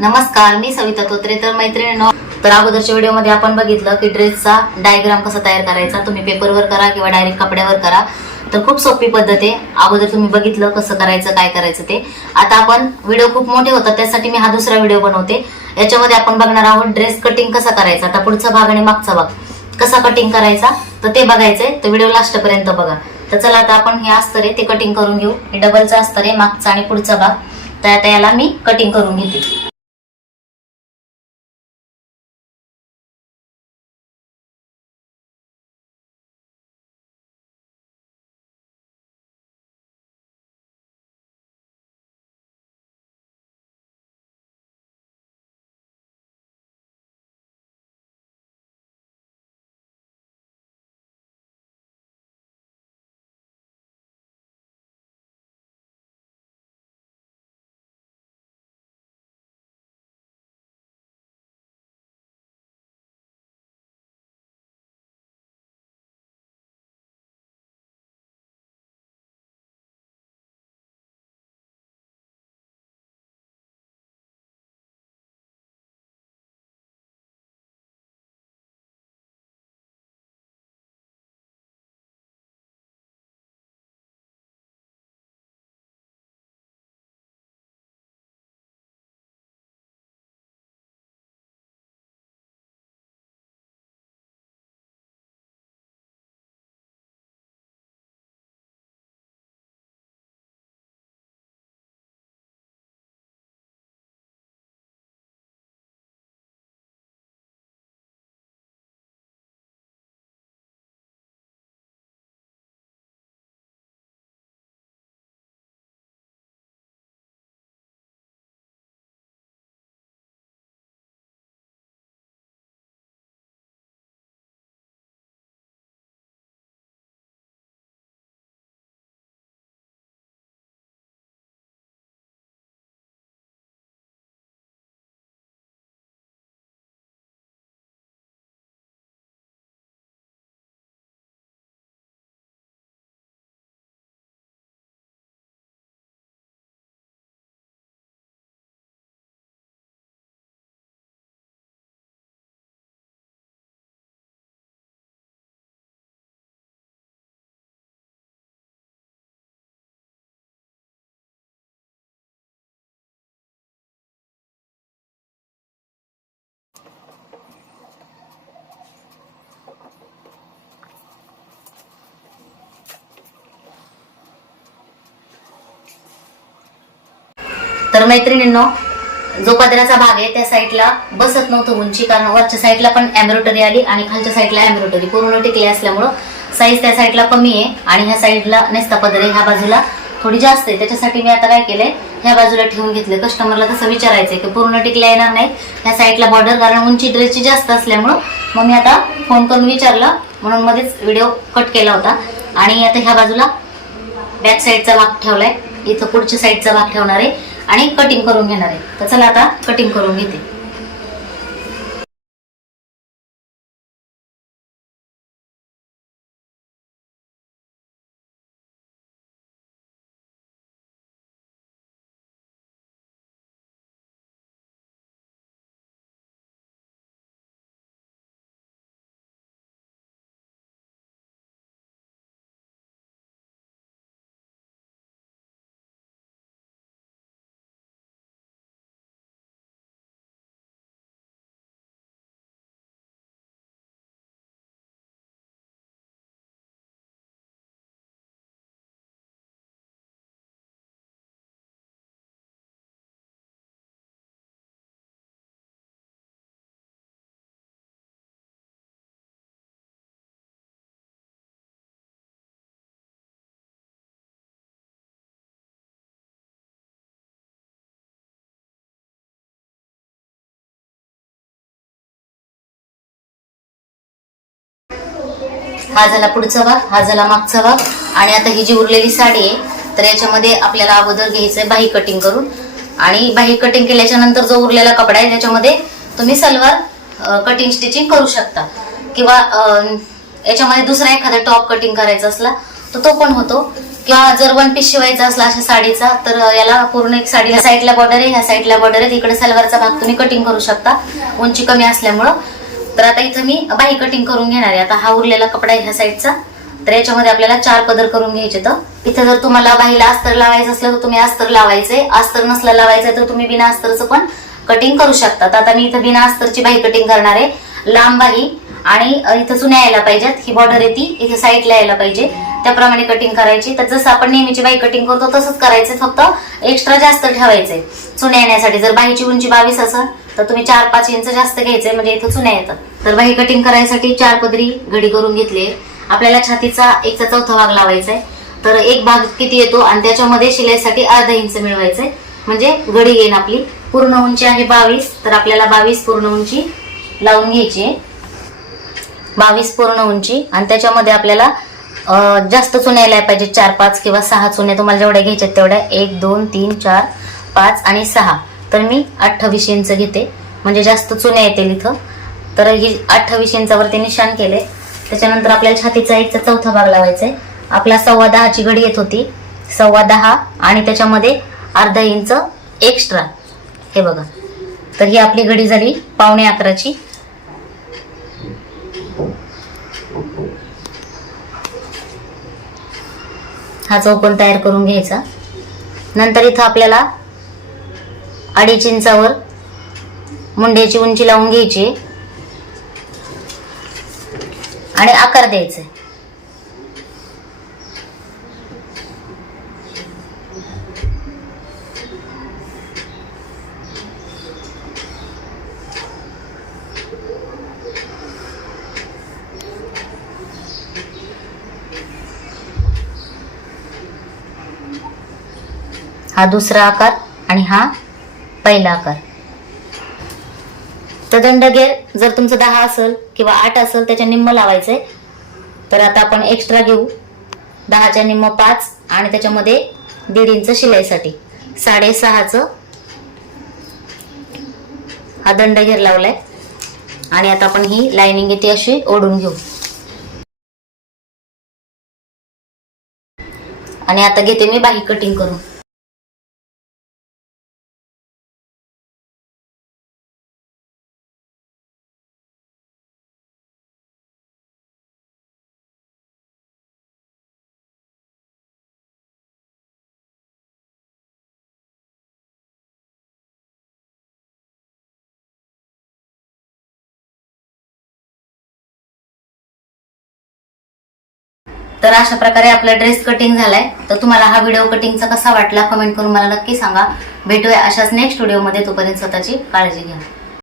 नमस्कार मी सविता तोत्रे तर मैत्रिणीनो तर अगोदरच्या व्हिडिओमध्ये आपण बघितलं की ड्रेसचा डायग्राम कसा तयार करायचा तुम्ही पेपरवर करा किंवा डायरेक्ट कपड्यावर करा. तर खूप सोपी पद्धत आहे. अगोदर तुम्ही बघितलं कसं करायचं काय करायचं ते. आता आपण व्हिडिओ खूप मोठे होतात त्यासाठी मी हा दुसरा व्हिडिओ बनवते. याच्यामध्ये आपण बघणार आहोत ड्रेस कटिंग कसा करायचा आता पुढचा भाग आणि मागचा भाग. कसा कटिंग करायचा तर ते बघायचंय. तर व्हिडिओ लास्टपर्यंत बघा. तर चला आता आपण हे अस्तर आहे ते कटिंग करून घेऊ. हे डबलचं अस्तर आहे मागचा आणि पुढचा भाग. तर आता याला मी कटिंग करून घेते. तर मैत्रिणींनो जो पदराचा भाग आहे त्या साईडला बसत नव्हतं उंची कारण वरच्या साईडला पण एम्ब्रॉयडरी आली आणि खालच्या साईडला एम्ब्रॉयडरी पूर्ण टिकली असल्यामुळं साईज त्या साईडला कमी आहे आणि ह्या साईडला नेसता पदर आहे. ह्या बाजूला थोडी जास्त आहे. त्याच्यासाठी मी आता काय केलंय ह्या बाजूला ठेवून घेतले. कस्टमरला तसं विचारायचंय की पूर्ण टिकल्या येणार नाही ह्या साईडला बॉर्डर कारण उंची ड्रेसची जास्त असल्यामुळं मग मी आता फोन करून विचारलं. म्हणून मध्येच व्हिडिओ कट केला होता. आणि आता ह्या बाजूला बॅक साईडचा भाग ठेवलाय. इथं पुढच्या साईडचा भाग ठेवणार आहे. आणि कटिंग करून घेणार आहे. तर चला आता कटिंग करून घेते. हा झाला पुढचा भाग हा झाला मागचा भाग. आणि आता ही जी उरलेली साडी आहे तर याच्यामध्ये आपल्याला अगोदर घ्यायचंय बाही कटिंग करून. आणि बाही कटिंग केल्याच्यानंतर जो उरलेला कपडा आहे त्याच्यामध्ये तुम्ही सलवार कटिंग स्टिचिंग करू शकता. किंवा याच्यामध्ये दुसरा एखादा टॉप कटिंग करायचा असला तर तो पण होतो. किंवा जर वन पीस शिवायचा असला अशा साडीचा तर याला पूर्ण एक साडी ह्या साईडला बॉर्डर आहे ह्या साईडला बॉर्डर आहे. इकडे सलवारचा भाग तुम्ही कटिंग करू शकता. उंची कमी असल्यामुळं. तर आता इथं मी बाही कटिंग करून घेणार आहे. आता हा उरलेला कपडा आहे ह्या साईडचा तर याच्यामध्ये आपल्याला चार पदर करून घ्यायचे तर इथं जर तुम्हाला बाहीला अस्तर लावायचं असलं तर तुम्ही अस्तर लावायचे. अस्तर नसलं लावायचं तर तुम्ही बिना अस्तरचं पण कटिंग करू शकता. आता मी इथं बिना अस्तरची बाही कटिंग करणार आहे. लांब बाही आणि इथं चुन्या यायला पाहिजेत. ही बॉर्डर आहे ती. इथे साईडला यायला पाहिजे. त्याप्रमाणे कटिंग करायची. तर जसं आपण नेहमीची बाई कटिंग करतो तसंच करायचं फक्त एक्स्ट्रा जास्त ठेवायचंय. चुन्या येण्यासाठी जर बाईची उंची बावीस असेल तर तुम्ही चार पाच इंच जास्त घ्यायचंय म्हणजे इथं चुन्या येतात. तर बाई कटिंग करायसाठी चार पदरी घडी करून घेतली. आपल्याला छातीचा एकचा चौथा भाग लावायचा आहे तर एक भाग किती येतो? आणि त्याच्यामध्ये शिलाईसाठी अर्धा इंच मिळवायचंय. म्हणजे घडी येईन आपली. पूर्ण उंची आहे बावीस. तर आपल्याला बावीस पूर्ण उंची लावून घ्यायची आहे. बावीस पूर्ण उंची. आणि त्याच्यामध्ये आपल्याला जास्त चुन्या यायला पाहिजे. चार पाच किंवा सहा चुन्या तुम्हाला जेवढ्या घ्यायच्या तेवढ्या. एक दोन तीन चार पाच आणि सहा. तर मी अठ्ठावीस इंच घेते. म्हणजे जास्त चुन्या येतील इथं. तर ही अठ्ठावीस इंचावरती निशाण केले. त्याच्यानंतर आपल्याला छातीचा एकचा चौथा भाग लावायचा आहे. आपला सव्वा दहाची घडी येत होती. सव्वा दहा आणि त्याच्यामध्ये अर्धा इंच एक्स्ट्रा हे बघा. तर ही आपली घडी झाली पावणे अकराची. हा चौकोन तयार करून घ्यायचा. नंतर इथं आपल्याला अडीच इंचावर मुंड्याची उंची लावून घ्यायची आणि आकार द्यायचे. हा दुसरा आकार आणि हा पहिला आकार तर दंडगेर जर तुमचं दहा असेल किंवा आठ असेल त्याच्या निम्म लावायचंय. तर आता आपण एक्स्ट्रा घेऊ. दहाच्या निम्म पाच आणि त्याच्यामध्ये दीड इंच शिलाईसाठी. साडेसहाचं हा दंडगेर लावलाय. आणि आता आपण ही लाइनिंग येते अशी ओढून घेऊ. आणि आता घेते मी बाही कटिंग करून. तर अशा प्रकारे आपला ड्रेस कटिंग झालाय. तर तुम्हाला हा व्हिडिओ कटिंगचा कसा वाटला कमेंट करून मला नक्की सांगा. भेटूया अशाच नेक्स्ट व्हिडिओमध्ये तोपर्यंत स्वतःची काळजी घ्या.